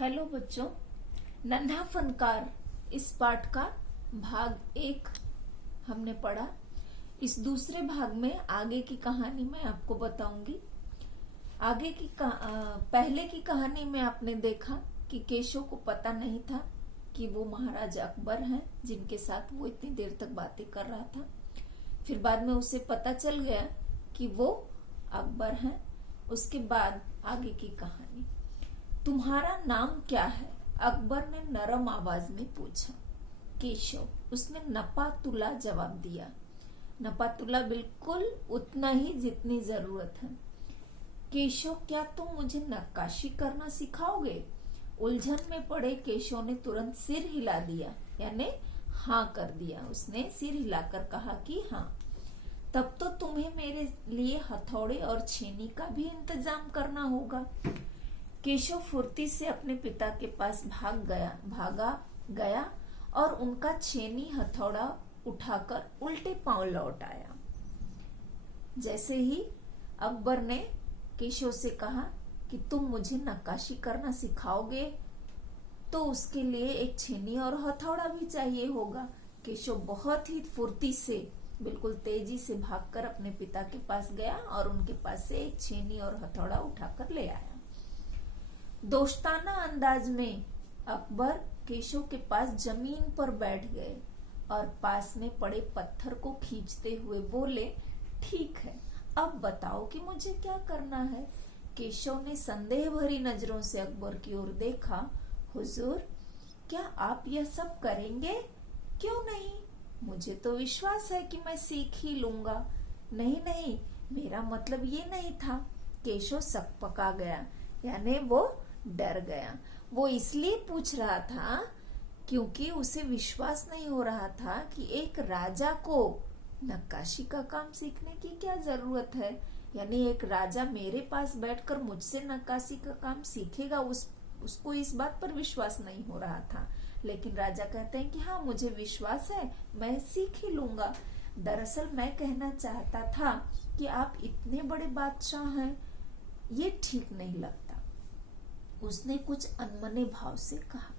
Hello बच्चों, नन्हा फनकार इस पाठ का भाग 1 हमने पढ़ा। इस दूसरे भाग में आगे की कहानी मैं आपको बताऊंगी। पहले की कहानी में आपने देखा कि केशव को पता नहीं था कि वो महाराज अकबर हैं जिनके साथ वो इतनी देर तक बातें कर रहा था। फिर बाद में उसे पता चल गया कि वो अकबर हैं। उसके बाद आगे की कहानी। तुम्हारा नाम क्या है? अकबर ने नरम आवाज में पूछा। केशव, उसने नपातुला जवाब दिया। नपातुला बिल्कुल उतना ही जितनी जरूरत है। केशव, क्या तुम मुझे नक्काशी करना सिखाओगे? उलझन में पड़े केशव ने तुरंत सिर हिला दिया, यानी हाँ कर दिया। उसने सिर हिलाकर कहा कि हाँ। तब तो तुम्हें मेरे लिए हथौड़े और छेनी का भी इंतजाम करना होगा। केशव फुर्ती से अपने पिता के पास भागा गया और उनका छेनी हथौड़ा उठाकर उल्टे पांव लौट आया। जैसे ही अकबर ने केशव से कहा कि तुम मुझे नक्काशी करना सिखाओगे तो उसके लिए एक छेनी और हथौड़ा भी चाहिए होगा। केशव बहुत ही फुर्ती से, बिल्कुल तेजी से भागकर अपने पिता के पास गया और उनके पास से एक छेनी और हथौड़ा उठाकर ले आया। दोस्ताना अंदाज में अकबर केशव के पास जमीन पर बैठ गए और पास में पड़े पत्थर को खींचते हुए बोले, ठीक है, अब बताओ कि मुझे क्या करना है। केशव ने संदेह भरी नजरों से अकबर की ओर देखा। हुजूर, क्या आप यह सब करेंगे? क्यों नहीं, मुझे तो विश्वास है कि मैं सीख ही लूंगा। नहीं नहीं, मेरा मतलब ये नहीं था। केशव सकपका गया, यानी वो डर गया। वो इसलिए पूछ रहा था क्योंकि उसे विश्वास नहीं हो रहा था कि एक राजा को नक्काशी का काम सीखने की क्या जरूरत है। यानी एक राजा मेरे पास बैठकर मुझसे नक्काशी का काम सीखेगा, उसको इस बात पर विश्वास नहीं हो रहा था। लेकिन राजा कहते हैं कि हाँ, मुझे विश्वास है, मैं सीख ही लूंगा। दरअसल मैं कहना चाहता था कि आप इतने बड़े बादशाह हैं, ये ठीक नहीं लगता। उसने कुछ अनमने भाव से कहा।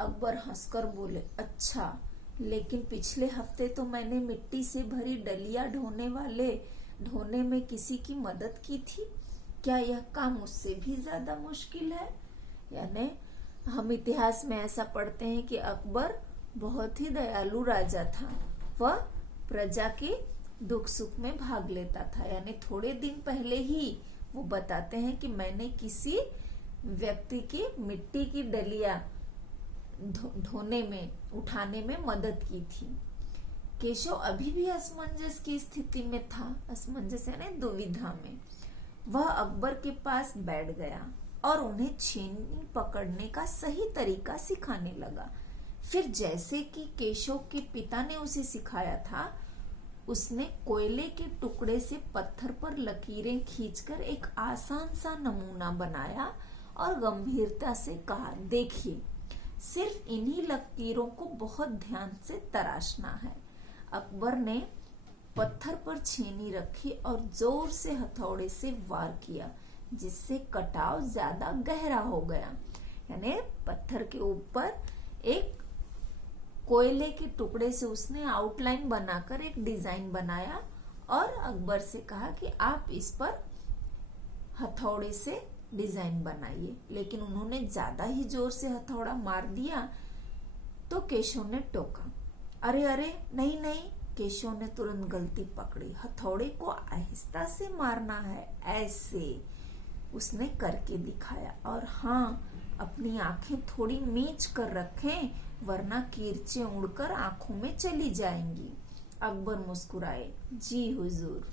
अकबर हंसकर बोले, अच्छा, लेकिन पिछले हफ्ते तो मैंने मिट्टी से भरी डलिया ढोने में किसी की मदद की थी। क्या यह काम उससे भी ज्यादा मुश्किल है? यानी हम इतिहास में ऐसा पढ़ते हैं कि अकबर बहुत ही दयालु राजा था। वह प्रजा के दुख सुख में भाग लेता था। यानी थोड़े दिन पहले ही वो बताते हैं कि मैंने किसी व्यक्ति की मिट्टी की डलिया उठाने में मदद की थी। केशव अभी भी असमंजस की स्थिति में था। असमंजस यानी दुविधा में। वह अकबर के पास बैठ गया और उन्हें छेनी पकड़ने का सही तरीका सिखाने लगा। फिर जैसे कि केशव के पिता ने उसे सिखाया था, उसने कोयले के टुकड़े से पत्थर पर लकीरें खींचकर एक आसान सा नमूना बनाया और गंभीरता से कहा, देखिए, सिर्फ इन्हीं लकीरों को बहुत ध्यान से तराशना है। अकबर ने पत्थर पर छेनी रखी और जोर से हथौड़े से वार किया, जिससे कटाव ज्यादा गहरा हो गया। यानी पत्थर के ऊपर एक कोयले के टुकड़े से उसने आउटलाइन बनाकर एक डिजाइन बनाया और अकबर से कहा कि आप इस पर हथौड़े से डिजाइन बनाइए। लेकिन उन्होंने ज्यादा ही जोर से हथौड़ा मार दिया तो केशव ने टोका। अरे अरे, नहीं नहीं, केशव ने तुरंत गलती पकड़ी। हथौड़े को आहिस्ता से मारना है, ऐसे उसने करके दिखाया। और हाँ, अपनी आंखें थोड़ी मीच कर रखें, वरना कीरचे उड़कर आंखों में चली जाएंगी। अकबर मुस्कुराए, जी हुजूर।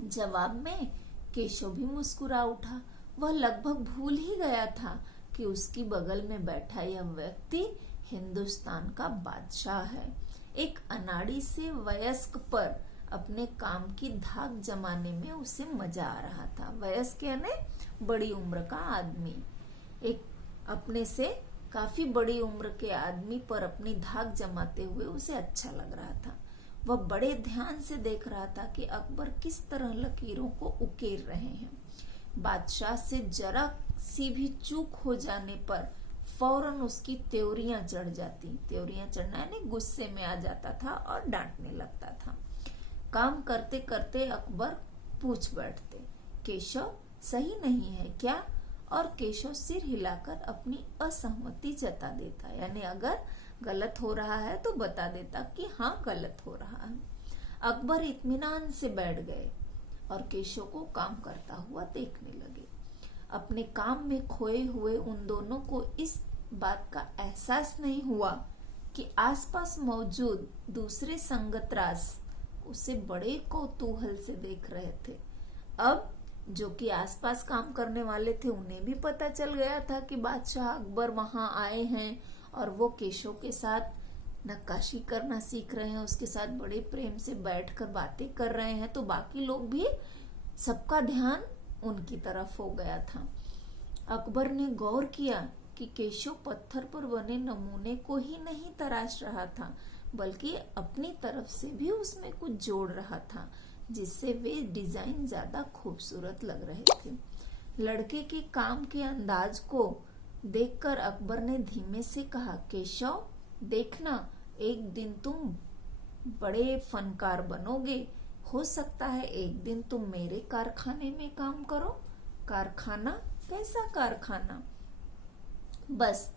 जवाब में केशव भी मुस्कुरा उठा। वह लगभग भूल ही गया था कि उसकी बगल में बैठा यह व्यक्ति हिंदुस्तान का बादशाह है। एक अनाड़ी से वयस्क पर अपने काम की धाक जमाने में उसे मजा आ रहा था। वयस्क यानी बड़ी उम्र का आदमी। एक अपने से काफी बड़ी उम्र के आदमी पर अपनी धाक जमाते हुए उसे अच्छा लग रहा था। वह बड़े ध्यान से देख रहा था कि अकबर किस तरह लकीरों को उकेर रहे हैं। बादशाह से जरा सी भी चूक हो जाने पर फौरन उसकी त्योरियां चढ़ जाती। त्योरियां चढ़ना यानी गुस्से में आ जाता था और डांटने लगता था। काम करते करते अकबर पूछ बैठते, केशव सही नहीं है क्या? और केशव सिर हिलाकर अपनी असहमति जता देता, यानी अगर गलत हो रहा है तो बता देता कि हाँ गलत हो रहा है। अकबर इत्मीनान से बैठ गए और केशव को काम करता हुआ देखने लगे। अपने काम में खोए हुए उन दोनों को इस बात का एहसास नहीं हुआ कि आसपास मौजूद दूसरे संगतरास उसे बड़े कौतूहल से देख रहे थे। अब जो कि आसपास काम करने वाले थे उन्हें भी पता चल गया था कि बादशाह अकबर वहां आए हैं और वो केशव के साथ नक्काशी करना सीख रहे हैं, उसके साथ बड़े प्रेम से बैठकर बातें कर रहे हैं। तो बाकी लोग भी, सबका ध्यान उनकी तरफ हो गया था। अकबर ने गौर किया कि केशव पत्थर पर बने नमूने को ही नहीं तराश रहा था, बल्कि अपनी तरफ से भी उसमें कुछ जोड़ रहा था, जिससे वे डिजाइन ज्यादा खूबसूरत लग रहे थे। लड़के के काम के अंदाज को देखकर अकबर ने धीमे से कहा, केशव देखना, एक दिन तुम बड़े फनकार बनोगे। हो सकता है एक दिन तुम मेरे कारखाने में काम करो। कारखाना? कैसा कारखाना? बस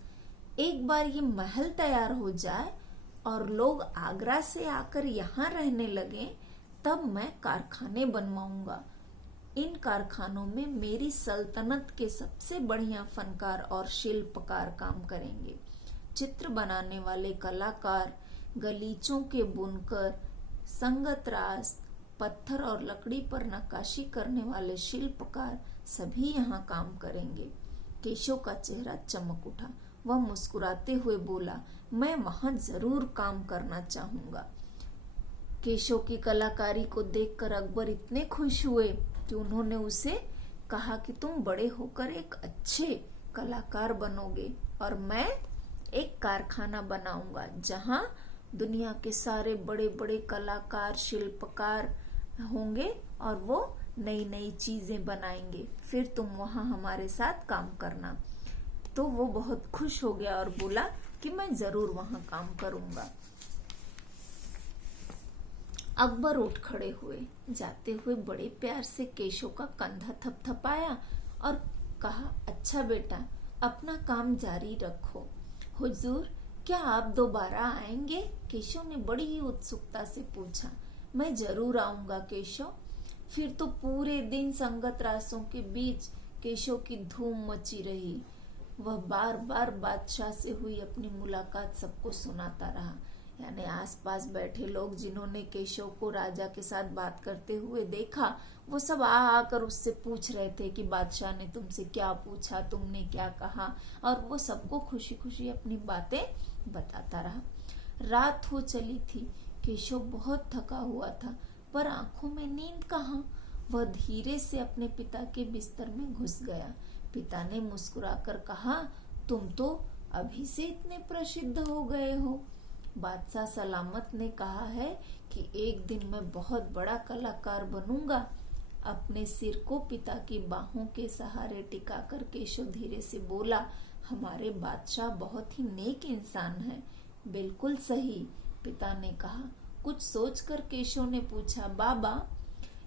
एक बार ये महल तैयार हो जाए और लोग आगरा से आकर यहाँ रहने लगे, तब मैं कारखाने बनवाऊंगा। इन कारखानों में मेरी सल्तनत के सबसे बढ़िया फनकार और शिल्पकार काम करेंगे। चित्र बनाने वाले कलाकार, गलीचों के बुनकर, संगतरास, पत्थर और लकड़ी पर नक्काशी करने वाले शिल्पकार सभी यहाँ काम करेंगे। केशव का चेहरा चमक उठा। वह मुस्कुराते हुए बोला, मैं वहां जरूर काम करना चाहूंगा। केशव की कलाकारी को देखकर अकबर इतने खुश हुए कि उन्होंने उसे कहा कि तुम बड़े होकर एक अच्छे कलाकार बनोगे और मैं एक कारखाना बनाऊंगा जहां दुनिया के सारे बड़े बड़े कलाकार, शिल्पकार होंगे और वो नई नई चीजें बनाएंगे। फिर तुम वहां हमारे साथ काम करना। तो वो बहुत खुश हो गया और बोला कि मैं जरूर वहां काम करूंगा। अकबर उठ खड़े हुए, जाते हुए बड़े प्यार से केशव का कंधा थपथपाया और कहा, अच्छा बेटा, अपना काम जारी रखो। हुजूर, क्या आप दोबारा आएंगे? केशव ने बड़ी ही उत्सुकता से पूछा। मैं जरूर आऊंगा केशव। फिर तो पूरे दिन संगत रासों के बीच केशव की धूम मची रही। वह बार बार बादशाह से हुई अपनी मुलाकात सबको सुनाता रहा। यानी आसपास बैठे लोग जिन्होंने केशव को राजा के साथ बात करते हुए देखा, वो सब आकर उससे पूछ रहे थे कि बादशाह ने तुमसे क्या पूछा, तुमने क्या कहा, और वो सबको खुशी खुशी अपनी बातें बताता रहा। रात हो चली थी। केशव बहुत थका हुआ था, पर आंखों में नींद कहाँ। वह धीरे से अपने पिता के बिस्तर में घुस गया। पिता ने मुस्कुराकर कहा, तुम तो अभी से इतने प्रसिद्ध हो गए हो। बादशाह सलामत ने कहा है कि एक दिन मैं बहुत बड़ा कलाकार बनूंगा। अपने सिर को पिता की बाहों के सहारे टिकाकर केशव धीरे से बोला, हमारे बादशाह बहुत ही नेक इंसान है। बिल्कुल सही, पिता ने कहा। कुछ सोचकर केशव ने पूछा, बाबा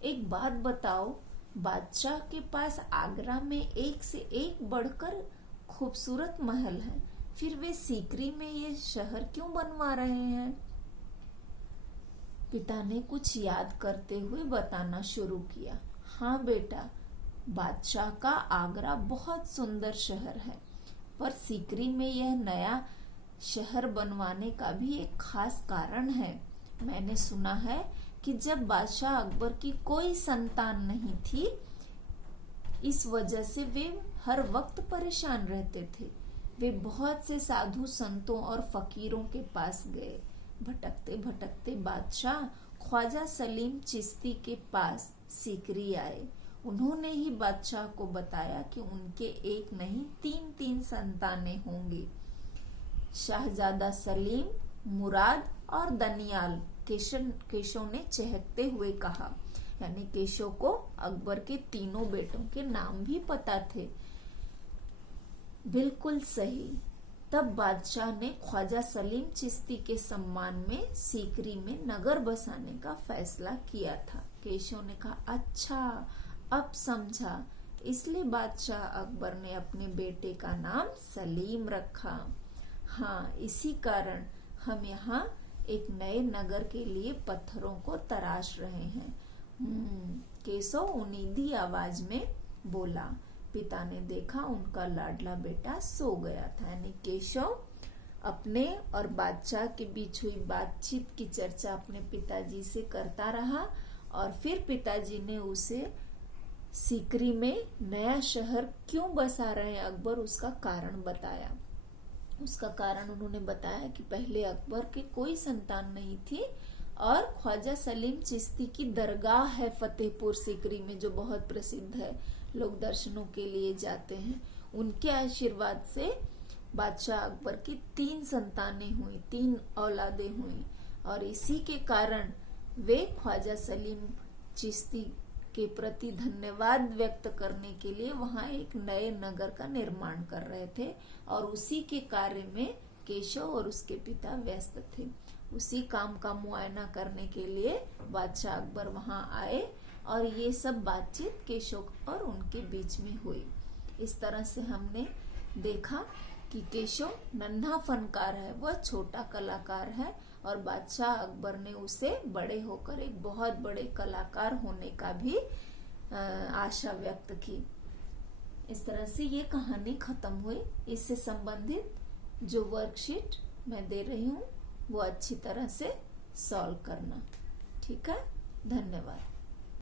एक बात बताओ, बादशाह के पास आगरा में एक से एक बढ़कर खूबसूरत महल है, फिर वे सीकरी में ये शहर क्यों बनवा रहे हैं? पिता ने कुछ याद करते हुए बताना शुरू किया। हाँ बेटा, बादशाह का आगरा बहुत सुंदर शहर है, पर सीकरी में यह नया शहर बनवाने का भी एक खास कारण है। मैंने सुना है कि जब बादशाह अकबर की कोई संतान नहीं थी, इस वजह से वे हर वक्त परेशान रहते थे। वे बहुत से साधु संतों और फकीरों के पास गए। भटकते भटकते बादशाह ख्वाजा सलीम चिश्ती के पास सीकरी आए। उन्होंने ही बादशाह को बताया कि उनके एक नहीं 3 संतानें होंगी। शाहजादा सलीम, मुराद और दनियाल। केशव ने चहकते हुए कहा। यानी केशव को अकबर के तीनों बेटों के नाम भी पता थे। बिल्कुल सही। तब बादशाह ने ख्वाजा सलीम चिश्ती के सम्मान में सीकरी में नगर बसाने का फैसला किया था। केशव ने कहा, अच्छा अब समझा, इसलिए बादशाह अकबर ने अपने बेटे का नाम सलीम रखा। हाँ, इसी कारण हम यहाँ एक नए नगर के लिए पत्थरों को तराश रहे हैं। केशव उम्मीदी आवाज में बोला। पिता ने देखा उनका लाडला बेटा सो गया था। यानी केशव अपने और बादशाह के बीच हुई बातचीत की चर्चा अपने पिताजी से करता रहा और फिर पिताजी ने उसे सीकरी में नया शहर क्यों बसा रहे हैं अकबर, उसका कारण बताया। उसका कारण उन्होंने बताया कि पहले अकबर की कोई संतान नहीं थी और ख्वाजा सलीम चिश्ती की दरगाह है फतेहपुर सीकरी में, जो बहुत प्रसिद्ध है, लोग दर्शनों के लिए जाते हैं। उनके आशीर्वाद से बादशाह अकबर की 3 संतानें हुई, 3 औलादें हुई और इसी के कारण वे ख्वाजा सलीम चिश्ती के प्रति धन्यवाद व्यक्त करने के लिए वहां एक नए नगर का निर्माण कर रहे थे और उसी के कार्य में केशव और उसके पिता व्यस्त थे। उसी काम का मुआयना करने के लिए बादशाह अकबर वहां आए और ये सब बातचीत केशव और उनके बीच में हुई। इस तरह से हमने देखा कि केशव नन्हा फनकार है, वह छोटा कलाकार है और बादशाह अकबर ने उसे बड़े होकर एक बहुत बड़े कलाकार होने का भी आशा व्यक्त की। इस तरह से ये कहानी खत्म हुई। इससे संबंधित जो वर्कशीट मैं दे रही हूँ वो अच्छी तरह से सॉल्व करना। ठीक है, धन्यवाद।